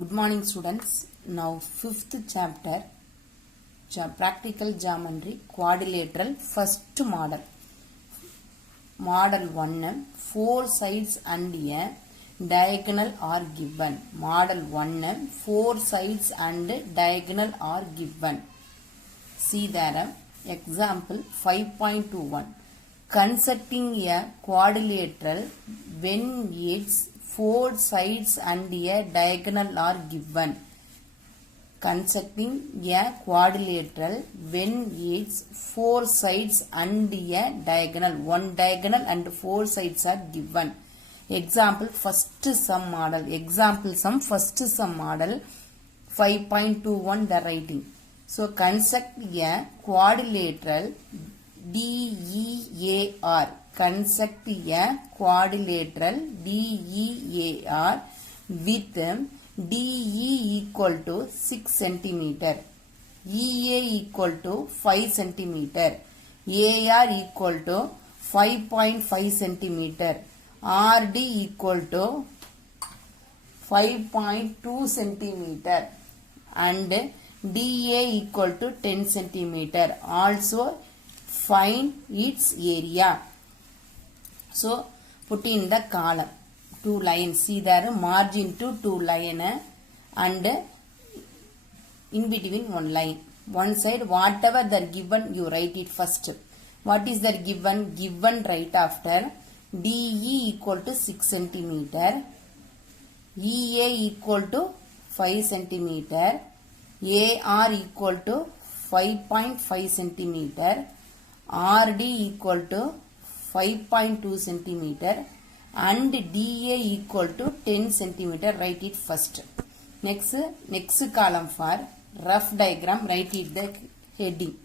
Good morning students. Now fifth chapter, practical geometry, quadrilateral, first model. Model 1, 4 sides and a diagonal are given. Model 1, 4 sides and diagonal are given. See there, example 5.21. Constructing a quadrilateral when its 4 sides and a diagonal are given. Constructing a quadrilateral when its 4 sides and a diagonal, one diagonal and 4 sides are given. Example first sum model. Example sum first sum model 5.21 the writing. So construct a quadrilateral DEAR. Construct a quadrilateral DEAR with DE equal to 6 cm, EA equal to 5 cm, AR equal to 5.5 cm, RD equal to 5.2 cm and DA equal to 10 cm. Also find its area. So put in the column 2 lines. See there, margin to 2 line and in between 1 line. One side whatever they given you write it first. What is that given? Given right after DE equal to 6 cm, EA equal to 5 cm, AR equal to 5.5 cm, RD equal to 5.2 cm and DA equal to 10 cm. Write it first. Next column for rough diagram. Write it the heading.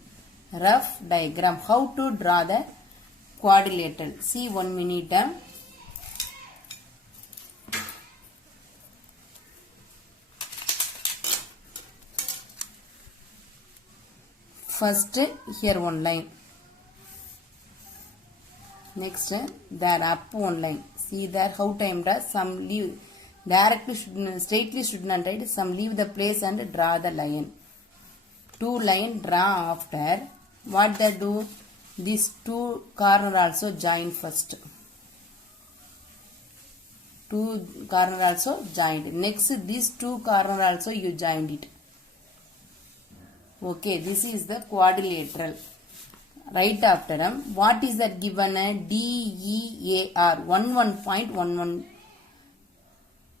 Rough diagram. How to draw the quadrilateral. See 1 minute. First here 1 line. Next there up 1 line. See there how time does some leave directly straightly should not write, some leave the place and draw the line. 2 line draw after. What they do? These 2 corner also join first. 2 corner also joined. Next these 2 corner also you joined it. Okay, this is the quadrilateral. Right after them, what is that given? DEAR 11.11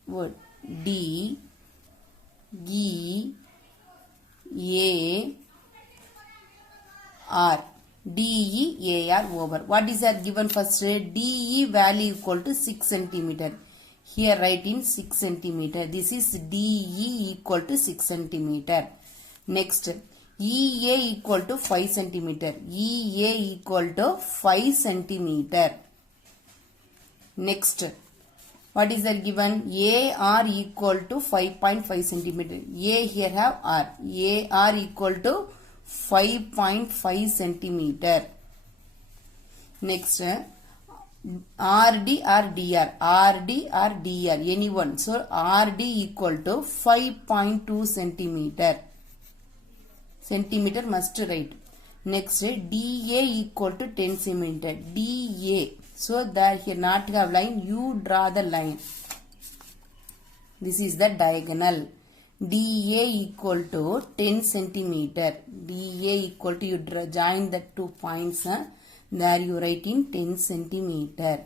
word. D E A R. DEAR over. What is that given first? DE value equal to 6 cm. Here write in 6 cm. This is DE equal to 6 cm. Next, EA equal to 5 cm. EA equal to 5 cm. Next, what is that given? AR equal to 5.5 cm. A here have R. AR equal to 5.5 cm. Next, RD or DR. RD or DR. Anyone. So, RD equal to 5.2 cm. Centimeter must write. Next, DA equal to 10 cm. DA. So, that here not have line, you draw the line. This is the diagonal. DA equal to 10 cm. DA equal to, you join the 2 points. There you write in 10 cm.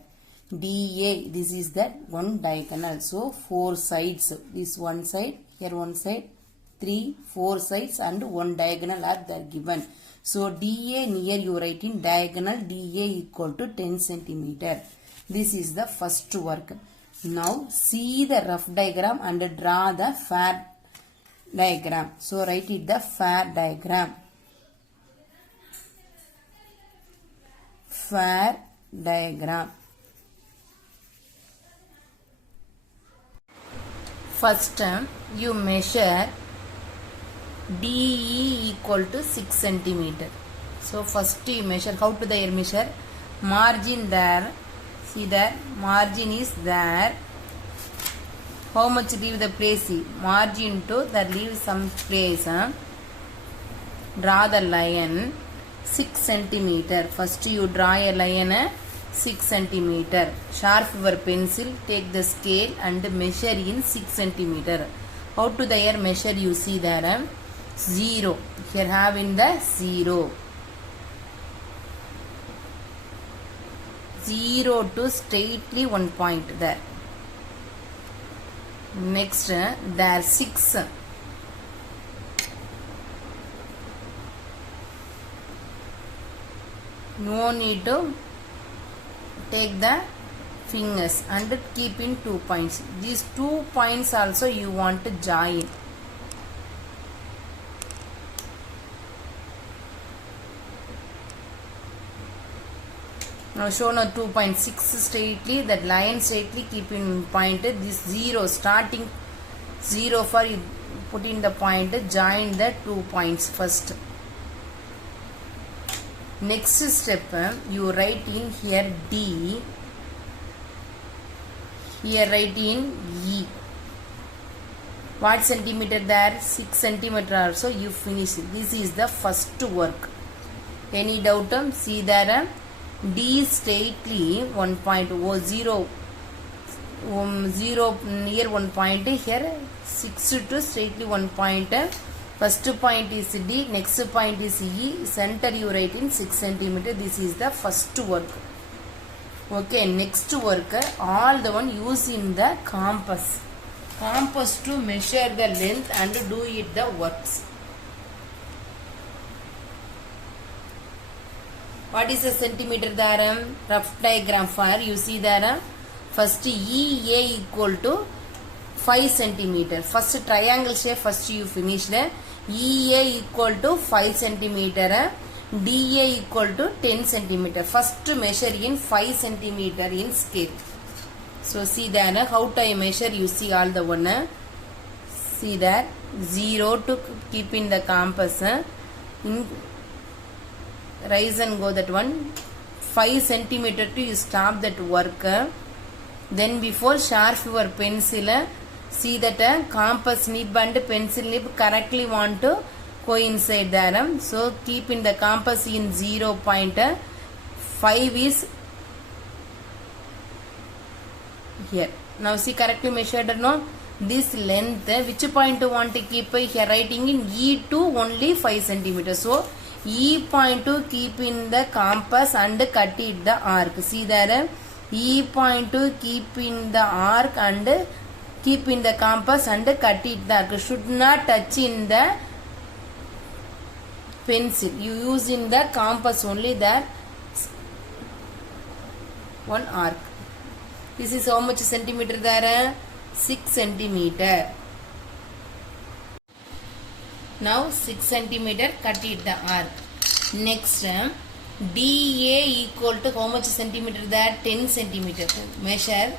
DA, this is that one diagonal. So, 4 sides. This one side, here one side. 3, 4 sides and 1 diagonal are there given. So, DA near you write in diagonal DA equal to 10 cm. This is the first work. Now, see the rough diagram and draw the fair diagram. So, write it the fair diagram. Fair diagram. First, you measure DE equal to 6 cm. So first you measure. How to the measure? Margin there. See there, margin is there. How much leave the place? Margin to the leave some place. Draw the line 6 centimeter. First you draw a line 6 centimeter. Sharp your pencil. Take the scale and measure in 6 centimeter. How to there measure? You see there 0. Here having the 0. 0 to straightly 1 point there. Next there 6. No need to take the fingers and keep in 2 points. These 2 points also you want to join. Now show now 2.6 straightly, that line straightly keep in point. This 0 starting 0 for you put in the point, join the 2 points first. Next step you write in here D, here write in E. What centimeter there? 6 centimeter also you finish. This is the first work. Any doubt? See there D straightly 1.0 0 near 1 point, here 6 to straightly 1 point. First point is D, next point is E, center you write in 6 centimeter. This is the first work. Okay, next work, all the one use in the compass. Compass to measure the length and do it the works. What is a centimeter there? Rough diagram for you see there. First EA equal to 5 centimeter. First triangle shape first you finish there. EA equal to 5 centimeter. DA equal to 10 centimeter. First measure in 5 centimeter in scale. So see there how to I measure, you see all the one. See that 0 to keep in the compass. In rise and go that one. 5 centimeter to you stop that work. Then before sharp your pencil. See that compass nib and pencil nib correctly want to coincide there. So keep in the compass in 0 point. 5 is here. Now see correctly measured or no? This length, which point you want to keep? Here writing in E2 only 5 centimeters. So E point to keep in the compass and cut it the arc. See there E point to keep in the arc and keep in the compass and cut it the arc. Should not touch in the pencil. You use in the compass only that one arc. This is how much centimeter there? 6 centimeter. Now 6 centimeter cut it the arc. Next DA equal to how much centimeter there? 10 centimeter. Measure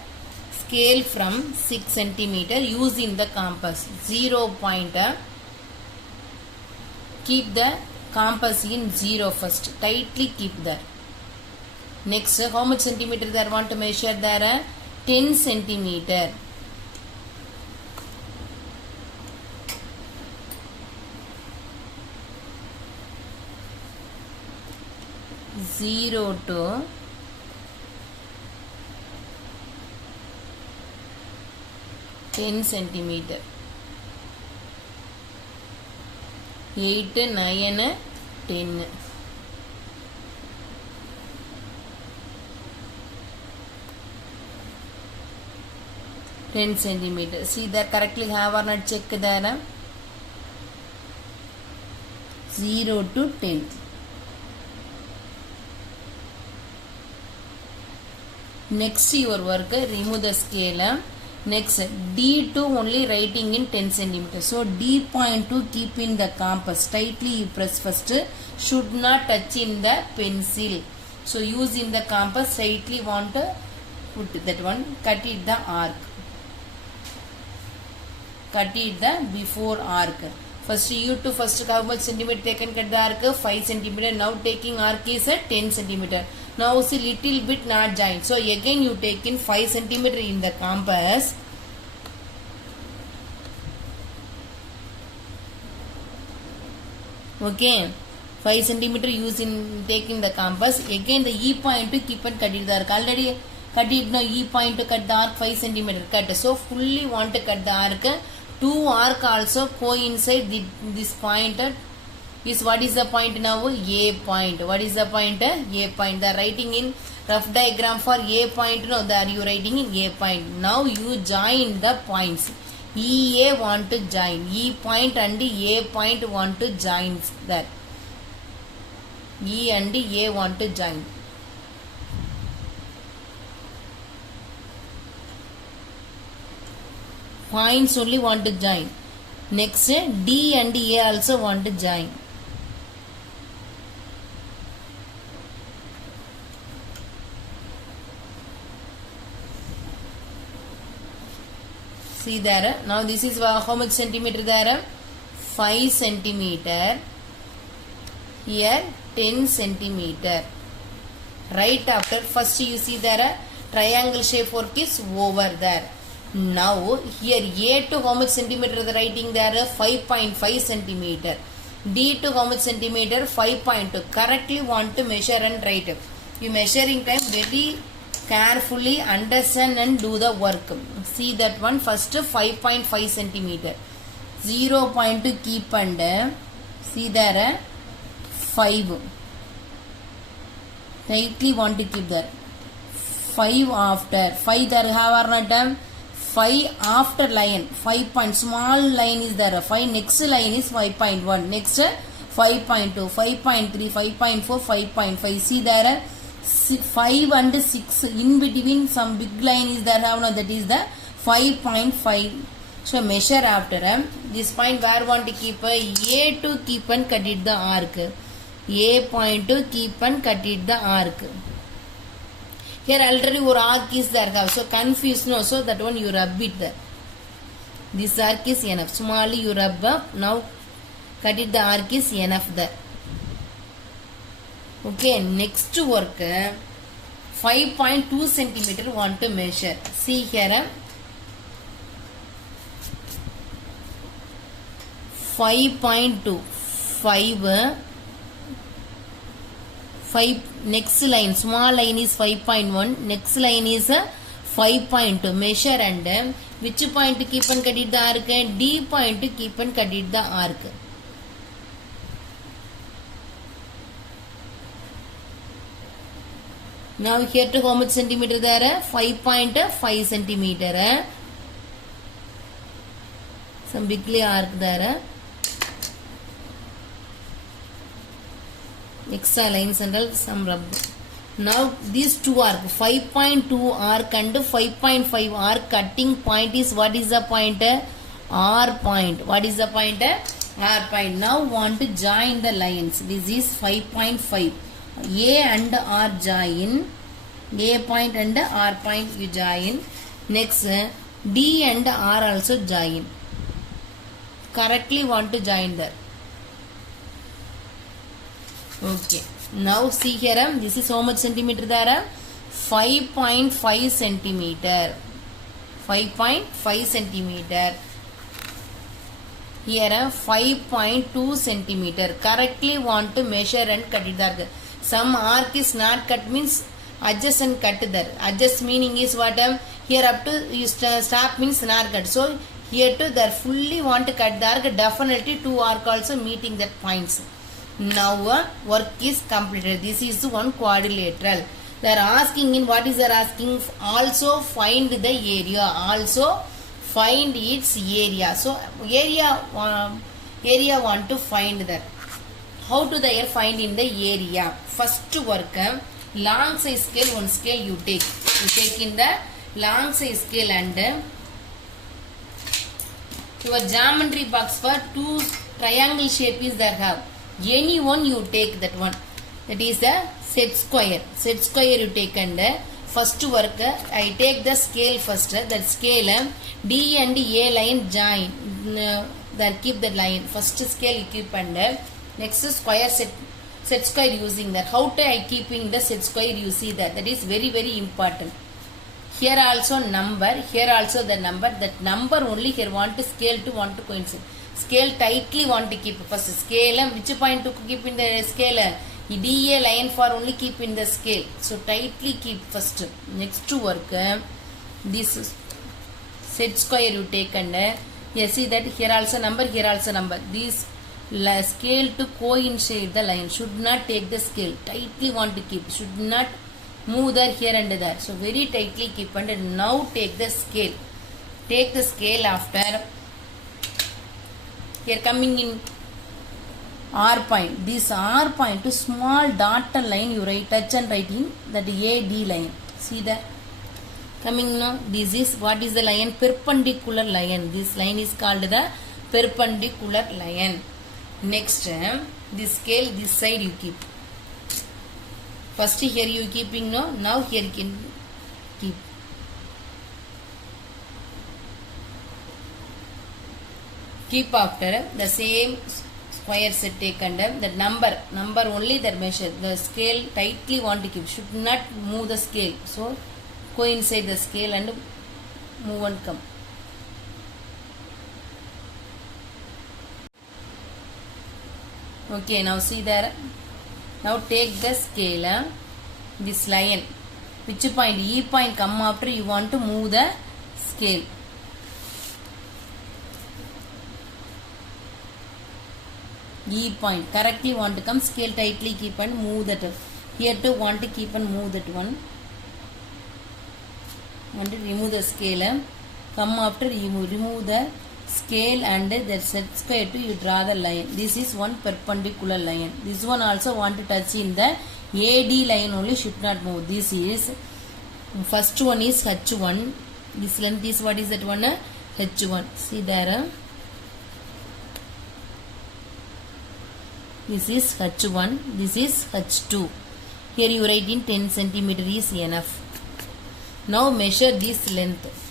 scale from 6 centimeter using the compass. 0 point. Keep the compass in 0 first. Tightly keep there. Next how much centimeter there want to measure there? 10 centimeter. Zero to 10 centimeter. 8, 9, 10. Ten centimeter. See that correctly have or not check there. 0 to 10. Next your work, remove the scale. Next D2 only writing in 10 centimeter. So D point to keep in the compass. Tightly you press first. Should not touch in the pencil. So use in the compass. Tightly want to put that one. Cut it the arc. Cut it the before arc. First you to first how much centimeter taken cut the arc? 5 centimeter. Now taking arc is at 10 centimeter. Now see little bit not joined. So again you take in 5 centimeter in the compass. Okay, 5 centimeter use in taking the compass. Again the E point to keep and cut it there. Already cut it, no, E point to cut the arc 5 centimeter cut. So fully want to cut the arc. Two arc also coincide this point. Is what is the point now? A point. What is the point? A point. The writing in rough diagram for A point. No, there you writing in A point. Now you join the points. EA want to join. E point and A point want to join that. E and A want to join. Points only want to join. Next, D and A also want to join. See there. Now this is how much centimeter there? 5 centimeter. Here 10 centimeter. Right after first you see there triangle shape work is over there. Now here A to how much centimeter the writing there? 5.5 centimeter. D to how much centimeter? 5.2. Correctly want to measure and write. You measuring time very carefully understand and do the work. See that one first 5.5 centimeter. 0.2 keep and see there 5. Tightly want to keep there. 5 after 5 there have or not? 5 after line 5 point small line is there. 5 next line is 5.1. Next 5.2, 5.3, 5.4, 5.5. See there 5 and 6 in between some big line is there. Now that is the 5.5. So measure after this point where want to keep A to keep and cut it the arc. A point to keep and cut it the arc. Here already one arc is there. So confused no. So that one you rub it there. This arc is enough. Small you rub up. Now cut it the arc is enough there. Okay, next work 5.2 centimeter want to measure. See here 5.2 5 next line small line is 5.1. Next line is 5.2. Measure and which point to keep and cut it the arc? D point to keep and cut it the arc. Now here to how much centimeter there? 5.5 centimeter. Some bigly arc there. Extra lines and some rub. Now these two arc 5.2 arc and 5.5 arc cutting point is what is the point? R point. What is the point? R point. Now want to join the lines. This is 5.5. A and R join. A point and R point you join. Next D and R also join. Correctly want to join there. Okay. Now see here. This is how much centimeter there? 5.5 centimeter. 5.5 centimeter. Here 5.2 centimeter. Correctly want to measure and cut it there. Some arc is not cut means adjust and cut there. Adjust meaning is what? Here up to you stop means not cut. So here to there fully want to cut the arc. Definitely two arc also meeting that points. Now work is completed. This is one quadrilateral. They are asking in what is they are asking? Also find the area. Also find its area. So area want to find that. How to they find in the area? First work long size scale one scale you take. You take in the long size scale and your geometry box for two triangle shape is there have. Any one you take that one. That is the set square. Set square you take and first work I take the scale first. That scale D and A line join. There keep the line. First scale you keep and next square set square using that. How to I keeping the set square you see that. That is very very important. here also number, here also the number. That number only here want to scale to want to coincide. Scale tightly want to keep. First scale, which point to keep in the scale? DA line for only keep in the scale. So tightly keep first. Next to work, this set square you take and you see that here also number, here also number. This scale to coincide the line. Should not take the scale. Tightly want to keep. Should not move there, here and there. So very tightly keep and now take the scale. Take the scale after. Here coming in R point. This R point to small dotted line you write, touch and write in that AD line. See that? Coming now, this is what is the line? Perpendicular line. This line is called the perpendicular line. Next, this scale, this side you keep. First here you keeping no, now here you can keep. Keep after the same square set taken, the number only that measure. The scale tightly want to keep. Should not move the scale. So coincide the scale and move and come. Okay, now see there. Now take the scale, this line. Which point? E point come after you want to move the scale. E point correctly want to come, scale tightly keep and move that. Here to want to keep and move that one. Want to remove the scale, come after you remove the scale and the set square to you draw the line. This is one perpendicular line. This one also want to touch in the AD line only, should not move. This is first one is H1. This length is what is that one? H1. See there. This is H1. This is H2. Here you write in 10 centimeter is enough. Now measure this length.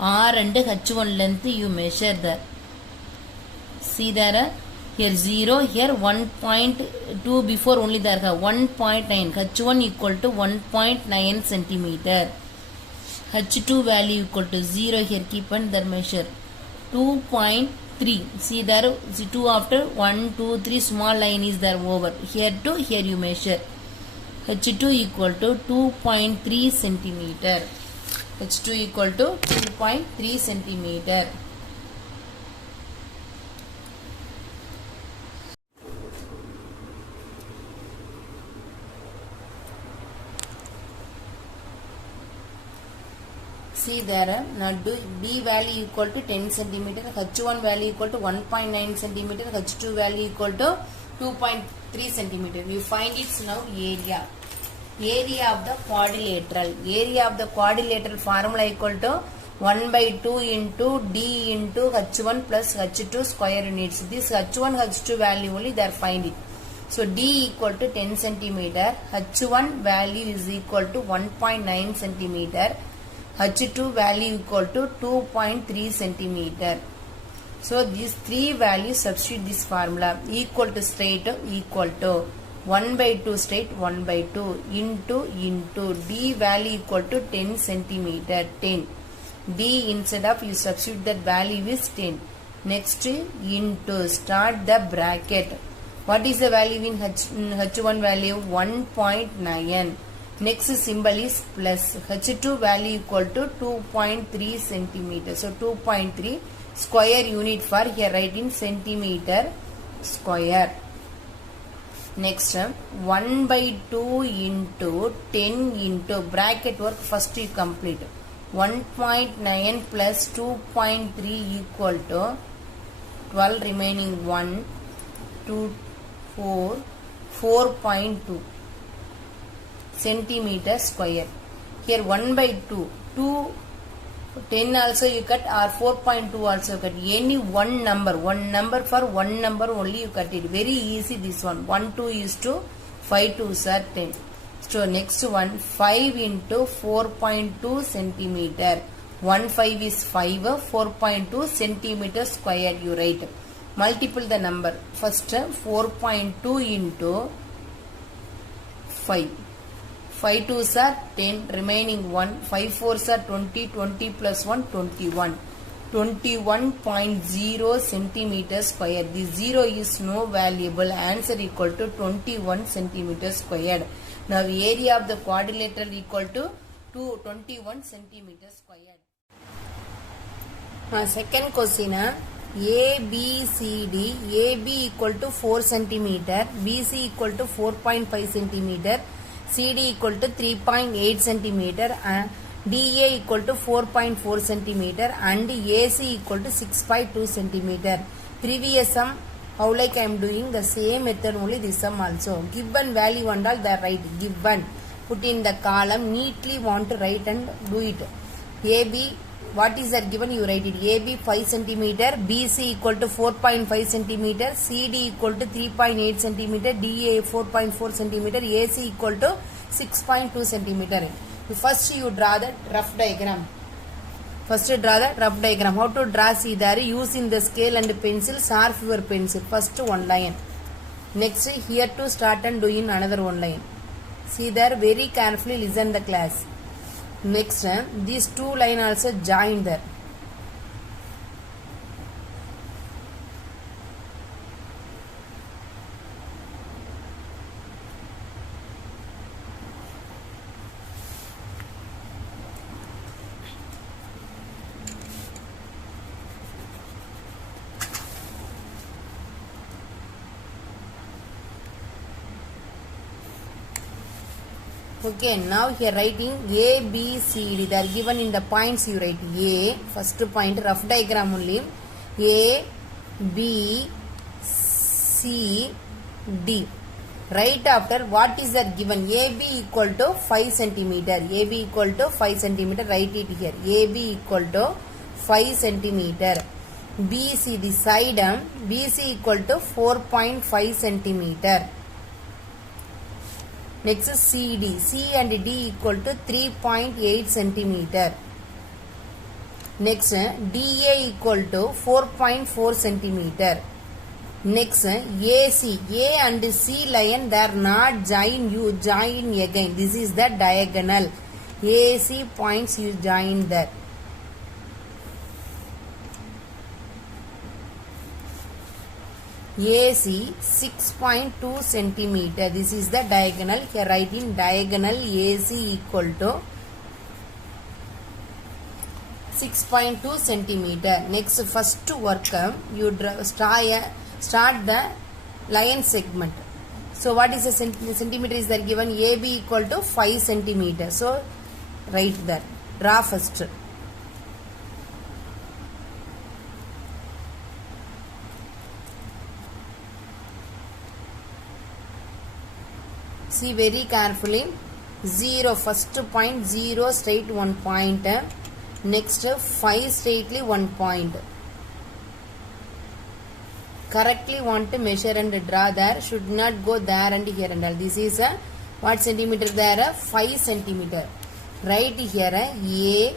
R and H1 length you measure there. See there. Here 0, here 1.2 before only there. 1.9. H1 equal to 1.9 centimeter. H2 value equal to 0. Here keep and there measure 2.3. See there. See 2 after 1, 2, 3 small line is there over. Here to here you measure. H2 equal to 2.3 centimeter. H2 equal to 2.3 centimeter. See there, now D value equal to 10 centimeter, H1 value equal to 1.9 centimeter, H2 value equal to 2.3 centimeter. We find its now area. Area of the quadrilateral. Area of the quadrilateral formula equal to 1 by 2 into D into H1 plus H2 square units. This H1, H2 value only they are finding. So D equal to 10 centimeter, H1 value is equal to 1.9 centimeter, H2 value equal to 2.3 centimeter. So these three values substitute this formula. Equal to straight equal to 1 by 2 straight 1 by 2 into D value equal to 10 centimeter 10. D instead of you substitute that value is 10. Next into start the bracket. What is the value in H1 value? 1.9. Next symbol is plus. H2 value equal to 2.3 centimeter. So 2.3 square unit for here write in centimeter square. Next 1 by 2 into 10 into bracket work first you complete. 1.9 plus 2.3 equal to 12 remaining 1, 2, 4, 4.2 centimeter square. Here 1 by 2, 10 also you cut or 4.2 also cut. Any one number for one number only you cut it. Very easy this one. 1, 2 is to 5 2s are 10. So next one 5 into 4.2 centimeter. 1 5 is 5, 4.2 centimeter square you write. Multiple the number. First 4.2 into 5. 5 2s are 10, remaining 1. 5 4s are 20, 20 plus 1, 21. 21.0 centimeter square. The 0 is no valuable. Answer equal to 21 centimeter squared. Now area of the quadrilateral equal to 21 centimeter squared. Second question. A, B, C, D. AB equal to 4 centimeter. BC equal to 4.5 centimeter. CD equal to 3.8 centimeter. DA equal to 4.4 centimeter and AC equal to 6.2 centimeter. Previous sum, how like I am doing the same method only this sum also. Given value and all the right. Given. Put in the column. Neatly want to write and do it. AB, what is that given? You write it. AB 5 centimeter. BC equal to 4.5 centimeter. CD equal to 3.8 centimeter. DA 4.4 centimeter. AC equal to 6.2 centimeter. First you draw the rough diagram. How to draw? See there, using the scale and pencil, sharp your pencil. First one line. Next here to start and doing another one line. See there, very carefully listen the class. Next these two line also join there. Okay, now here writing A, B, C, D. They are given in the points. You write A, first point, rough diagram only. A, B, C, D. Right after, what is that given? AB equal to 5 centimeter. AB equal to 5 centimeter. Write it here. AB equal to 5 centimeter. BC, the side, BC equal to 4.5 centimeter. Next CD. C and D equal to 3.8 centimeter. Next DA equal to 4.4 centimeter. Next AC. A and C line they are not join. You join again. This is the diagonal. AC points you join that. AC 6.2 centimeter. This is the diagonal. Here writing diagonal AC equal to 6.2 centimeter. Next first work you start the line segment. So what is the centimeter is there given? AB equal to 5 centimeter. So write there. Draw first. See very carefully. 0 first point, 0 straight 1 point. Next 5 straightly 1 point. Correctly want to measure and draw there. Should not go there and here and all. This is a what centimeter there? 5 centimeter. Write here A.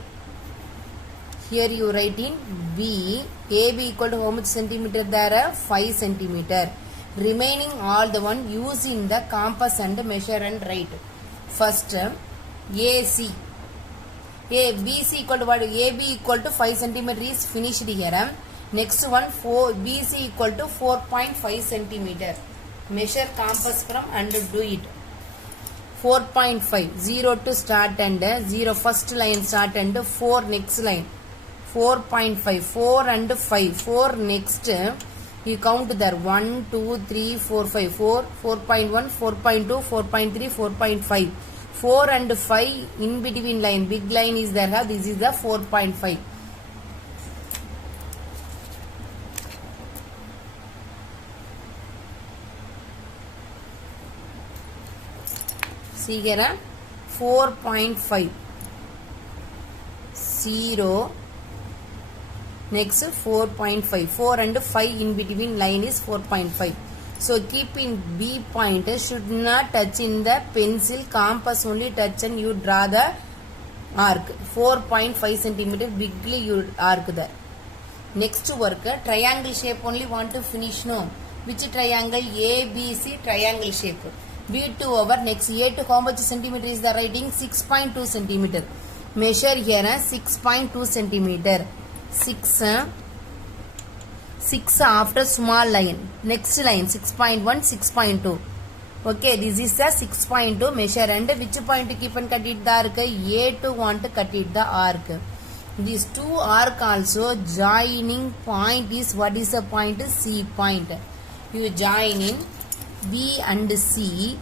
Here you write in B. AB equal to how much centimeter there? 5 centimeter. Remaining all the one using the compass and measure and write. First AC. BC equal to what? AB equal to 5 centimeter is finished here. Next one BC equal to 4.5 centimeter. Measure compass from and do it. 4.5. 0 to start and 0 first line start and 4 next line. 4.5. 4 and 5. 4 next. You count there 1, 2, 3, 4, 5, 4, 4.1, 4.2, 4.3, 4.5. 4 and 5 in between line. Big line is there. This is the 4.5. See here 4.5. 0. Next 4.5. 4 and 5 in between line is 4.5. So keep in B point should not touch in the pencil. Compass only touch and you draw the arc. 4.5 centimeter bigly you arc there. Next work triangle shape only want to finish. No. Which triangle? ABC triangle shape. B2 over next A2 how much centimeter is the writing 6.2 centimeter. Measure here 6.2 centimeter. 6 after small line. Next line 6.1 6.2. Okay, this is the 6.2 measure and which point to keep and cut it the arc? A2 want to cut it the arc. These two arc also joining point is what is the point? C point. You join in B and C,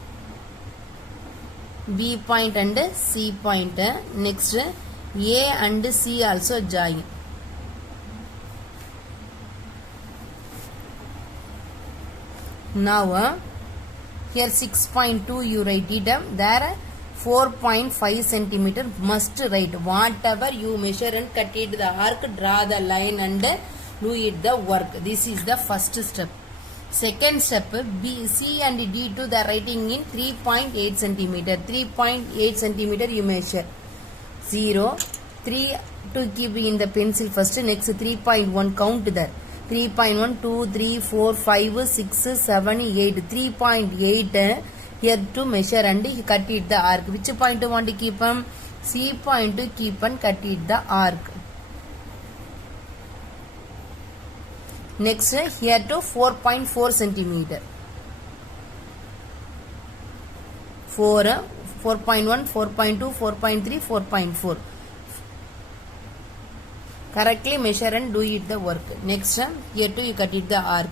B point and C point. Next A and C also join. Now here 6.2 you write it. There 4.5 centimeter must write. Whatever you measure and cut it the arc, draw the line and do it the work. This is the first step. Second step, B, C and D2 they are writing in 3.8 centimeter. 3.8 centimeter you measure. 0, 3 to keep in the pencil first. Next 3.1 count there. 3.1, 2, 3, 4, 5, 6, 7, 8. 3.8 here to measure and cut it the arc. Which point you want to keep? C point to keep and cut it the arc. Next here to 4.4 centimeter. 4, 4.1, 4.2, 4.3, 4.4. Correctly measure and do it the work. Next here to you cut it the arc.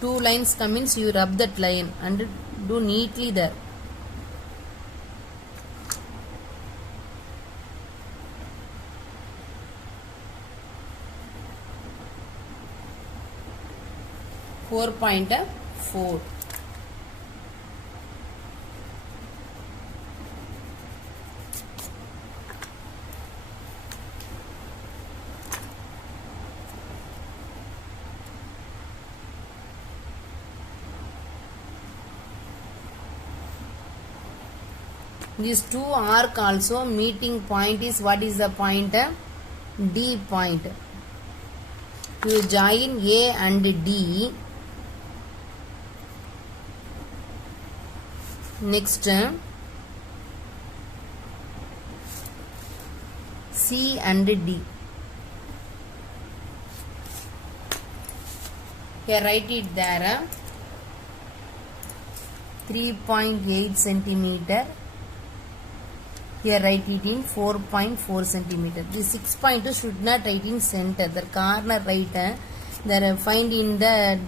Two lines come in, so you rub that line and do neatly there. .4. These two arc also meeting point is what is the point? D point. You join A and D. Next C and D. Here write it there. 3.8 centimeter. Here write it in 4.4 centimeter. This 6.2 should not write in center. The corner right there find in the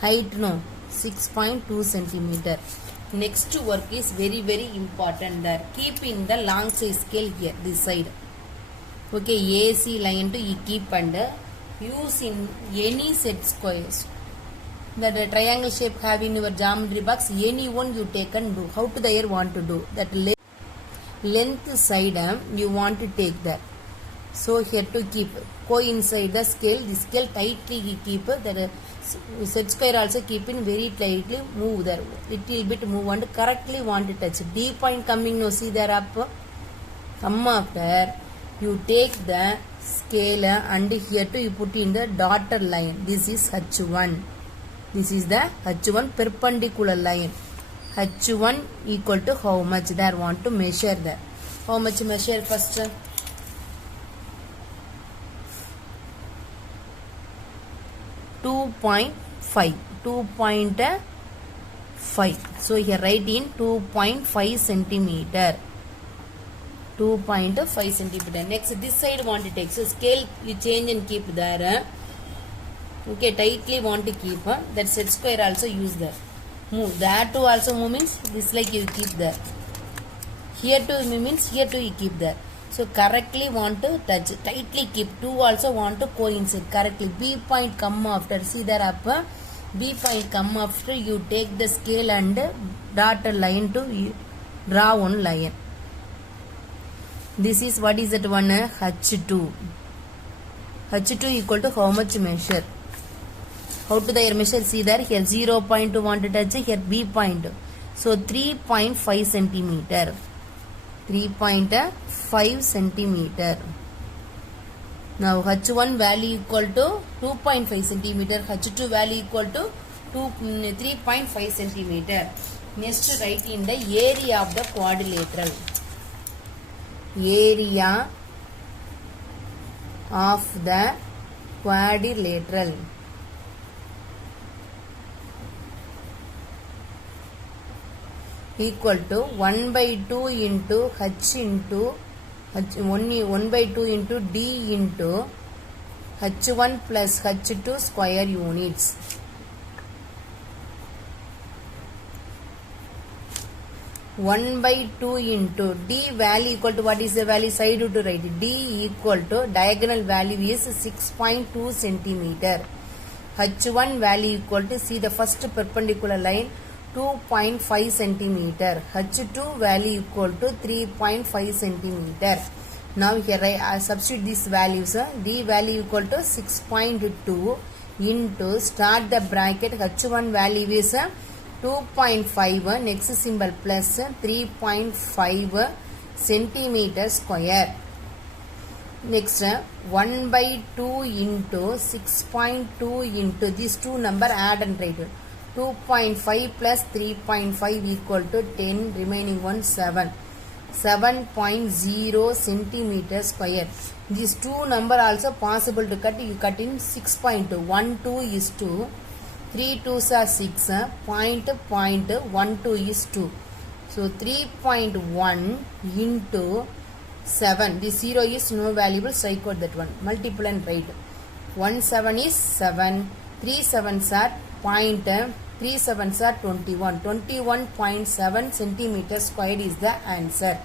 height no 6.2 centimeter. Next work is very important there. Keep in the long size scale here this side. Okay, AC line to you keep and use in any set squares. That triangle shape have in your geometry box, any one you take and do. How to the air want to do that length side you want to take that. So here to keep coincide the scale. The scale tightly you keep that set square also keep in very tightly move there. Little bit move and correctly want to touch. D point coming no see there up. Come after you take the scale and here to you put in the dotted line. This is H1. This is the H1 perpendicular line. H1 equal to how much there want to measure there. How much measure first? 2.5. 2.5. So here write in 2.5 centimeter. 2.5 centimeter. Next this side want to take. So scale you change and keep there. Okay, tightly want to keep. That set square also use there. Move. That too also move means this like you keep there. Here too means here too you keep there. So correctly want to touch. Tightly keep. Two also want to coincide correctly. B point come after. See there up. B point come after. You take the scale and dot a line to draw one line. This is what is that one? H2. H2 equal to how much measure? How to the measure? See there here 0.2 want to touch here B point. So 3.5 centimeter. 3.5 centimeter. Now H1 value equal to 2.5 centimeter, H2 value equal to 3.5 centimeter. Next write in the area of the quadrilateral. Area of the quadrilateral equal to 1 by 2 into H into 1 by 2 into D into H1 plus H2 square units. One by 2 into D value equal to, what is the value? Side to right. D equal to diagonal value is 6.2 centimeter. H1 value equal to, see the first perpendicular line, 2.5 centimeter. H2 value equal to 3.5 centimeter. Now here I substitute these values. D value equal to 6.2 into, start the bracket, H1 value is 2.5, next symbol plus 3.5 centimeter square. Next 1 by 2 into 6.2 into these two number add and write. 2.5 plus 3.5 equal to 10, remaining one 7. 7.0 centimeter square. These two number also possible to cut. You cut in 6.2. 1 2 is 2. 3 2s are 6. Point 1 2 is 2. So 3.1 into 7. This 0 is no valuable, so I got that one. Multiple and write. 1 7 is 7. 3 7s are point. 3 7s are 21. 21.7 centimeter squared is the answer.